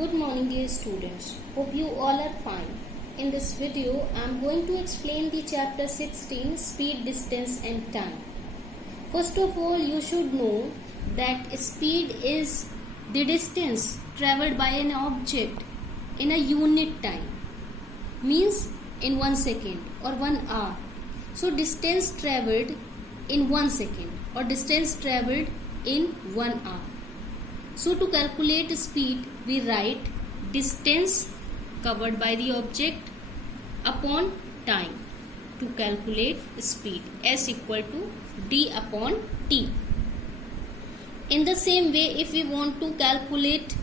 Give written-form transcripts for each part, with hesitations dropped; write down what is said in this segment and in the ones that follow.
Good morning dear students. Hope you all are fine. In this video I am going to explain the chapter 16 speed, distance and time. First of all you should know that speed is the distance travelled by an object in a unit time, means in 1 second or 1 hour. So distance travelled in 1 second or distance travelled in 1 hour. So to calculate speed, we write distance covered by the object upon time to calculate speed, S equal to D upon T. In the same way, if we want to calculate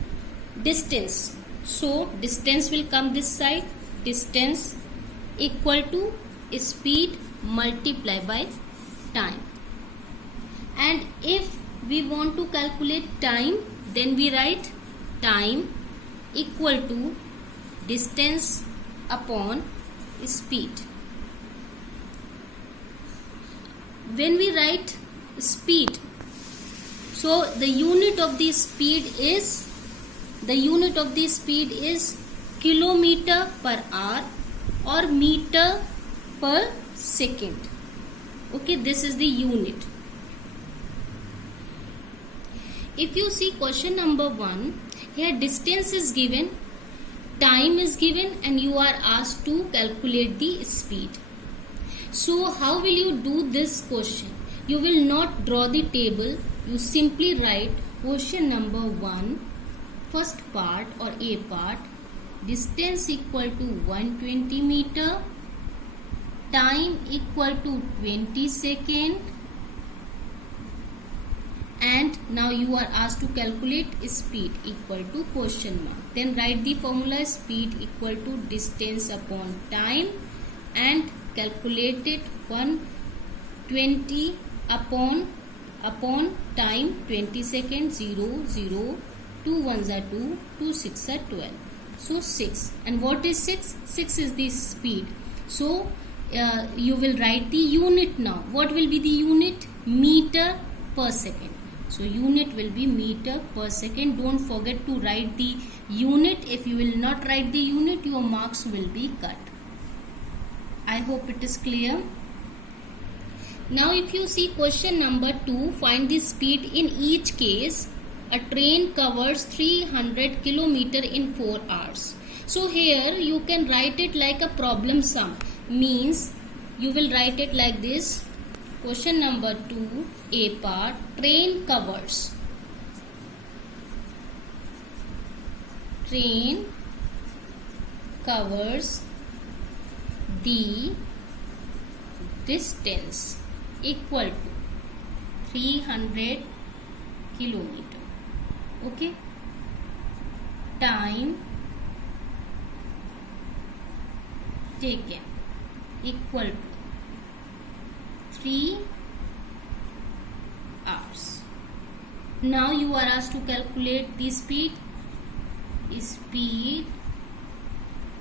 distance, so distance will come this side, distance equal to speed multiplied by time. And if we want to calculate time, then we write time equal to distance upon speed. When we write speed, so the unit of the speed is kilometer per hour or meter per second. Okay, this is the unit. If you see question number 1, here distance is given, time is given and you are asked to calculate the speed. So how will you do this question? You will not draw the table, you simply write question number 1, first part or A part, distance equal to 120 meter, time equal to 20 second, and now you are asked to calculate speed equal to question mark. Then write the formula speed equal to distance upon time and calculate it 120 upon time 20 seconds, 0, 0, 2 ones are 2, 2 6 are 12. So 6. And what is 6? 6 is the speed. So you will write the unit now. What will be the unit? Meter per second. So unit will be meter per second. Don't forget to write the unit. If you will not write the unit, your marks will be cut. I hope it is clear. Now if you see question number 2, find the speed in each case. A train covers 300 km in 4 hours. So here you can write it like a problem sum. Means you will write it like this. Question number 2, A part, train covers the distance equal to 300 kilometer. Okay. Time taken equal to 3 hours. Now you are asked to calculate the speed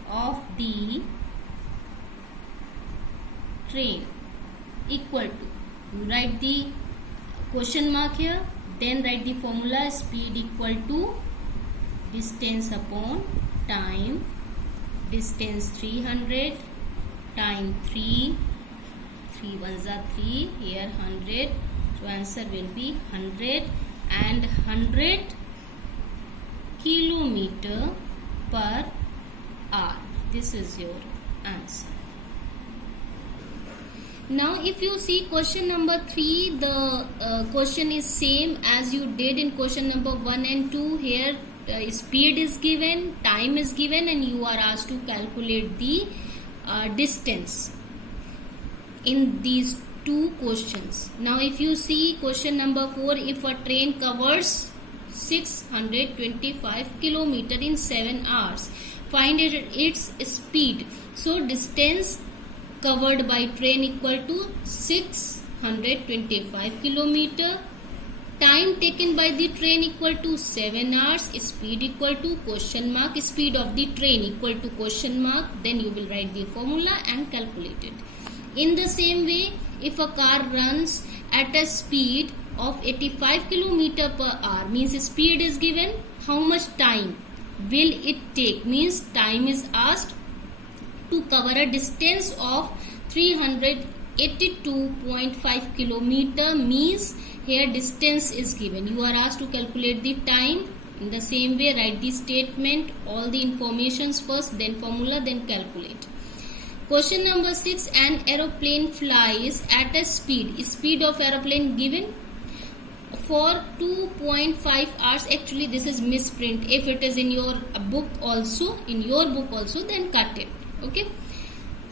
of the train equal to, write the question mark here, then write the formula speed equal to distance upon time, distance 300, time 3 ones are 3, here 100, so answer will be 100 and 100 kilometer per hour. This is your answer. Now if you see question number 3, the question is same as you did in question number 1 and 2. Here speed is given, time is given and you are asked to calculate the distance in these two questions. Now if you see question number 4, if a train covers 625 km in 7 hours, find its speed. So distance covered by train equal to 625 km, time taken by the train equal to 7 hours, speed equal to question mark, speed of the train equal to question mark, then you will write the formula and calculate it. In the same way, if a car runs at a speed of 85 km per hour, means speed is given, how much time? will it take? Means time is asked to cover a distance of 382.5 kilometer. Means here distance is given. You are asked to calculate the time. In the same way, write the statement, all the informations first, then formula, then calculate. Question number 6. An aeroplane flies at a speed. Speed of aeroplane given for 2.5 hours. Actually, this is misprint. If it is in your book also, then cut it. Okay.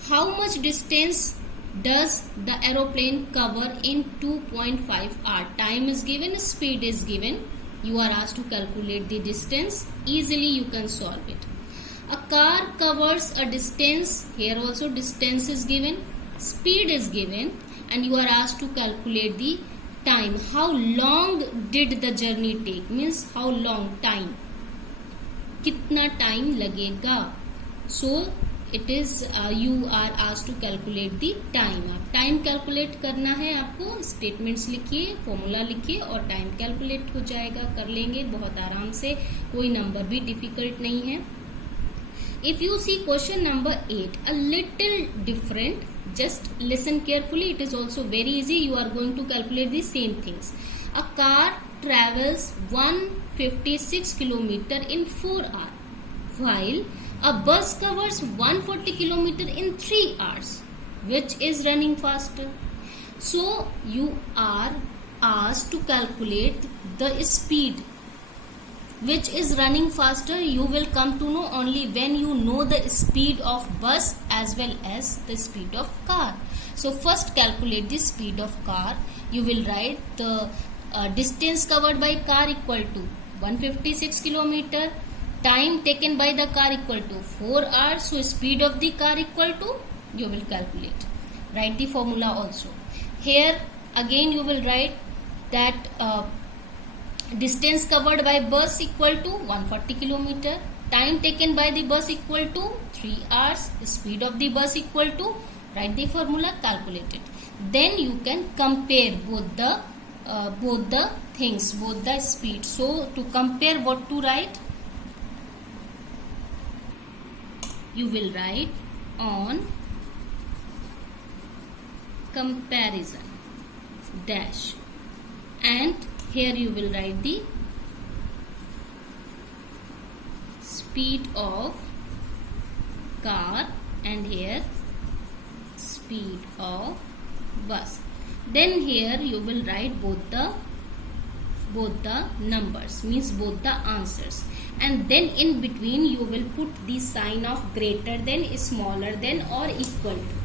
How much distance does the aeroplane cover in 2.5 hours? Time is given, speed is given. You are asked to calculate the distance. Easily you can solve it. A car covers a distance. Here also distance is given, speed is given, and you are asked to calculate the time. How long did the journey take? Means how long time. Kitna time lagega? So it is you are asked to calculate the time. आप time calculate करना है आपको. Statements लिखिए, formula लिखिए और time calculate हो जाएगा. कर लेंगे बहुत आराम से. कोई नंबर भी डिफिकल्ट नहीं है. If you see question number 8, a little different. Just listen carefully. It is also very easy. You are going to calculate the same things. A car travels 156 kilometer in 4 hours, while a bus covers 140 kilometer in 3 hours. Which is running faster? So you are asked to calculate the speed. Which is running faster? You will come to know only when you know the speed of bus as well as the speed of car. So first calculate the speed of car. You will write the distance covered by car equal to 156 kilometer. Time taken by the car equal to 4 hours. So speed of the car equal to, you will calculate. Write the formula also. Here again you will write that distance covered by bus equal to 140 kilometer. Time taken by the bus equal to 3 hours. Speed of the bus equal to, write the formula, calculate it. Then you can compare both the things, both the speed. So to compare, what to write? You will write on comparison dash, and here you will write the speed of car and here speed of bus. Then here you will write both the numbers, means both the answers, and then in between you will put the sign of greater than, smaller than or equal to.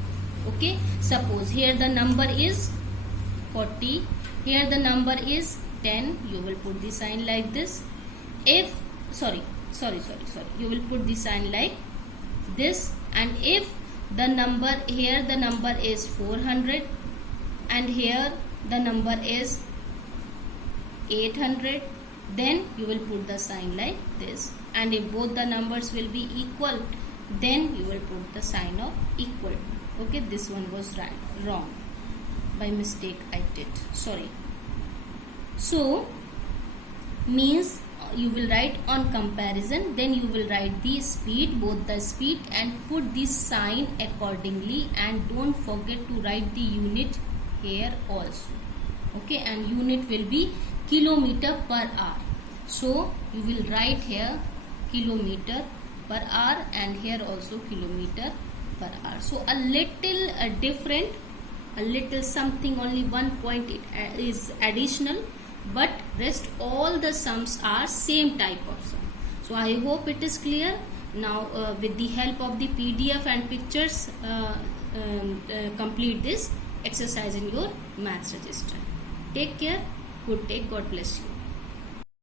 Okay, suppose here the number is 40, here the number is 10, you will put the sign like this. If sorry, you will put the sign like this. And if the number, here the number is 400 and here the number is 800, then you will put the sign like this. And if both the numbers will be equal, then you will put the sign of equal. Okay, this one was wrong by mistake I did, sorry. So means you will write on comparison, then you will write the speed, both the speed, and put the sign accordingly, and don't forget to write the unit here also. Okay, and unit will be kilometer per hour. So you will write here kilometer per hour and here also kilometer per hour. So a little different, a little something, only 1 point it is additional, but rest all the sums are same type of sum. So I hope it is clear. Now with the help of the PDF and pictures, complete this exercise in your maths register. Take care. Good day. God bless you.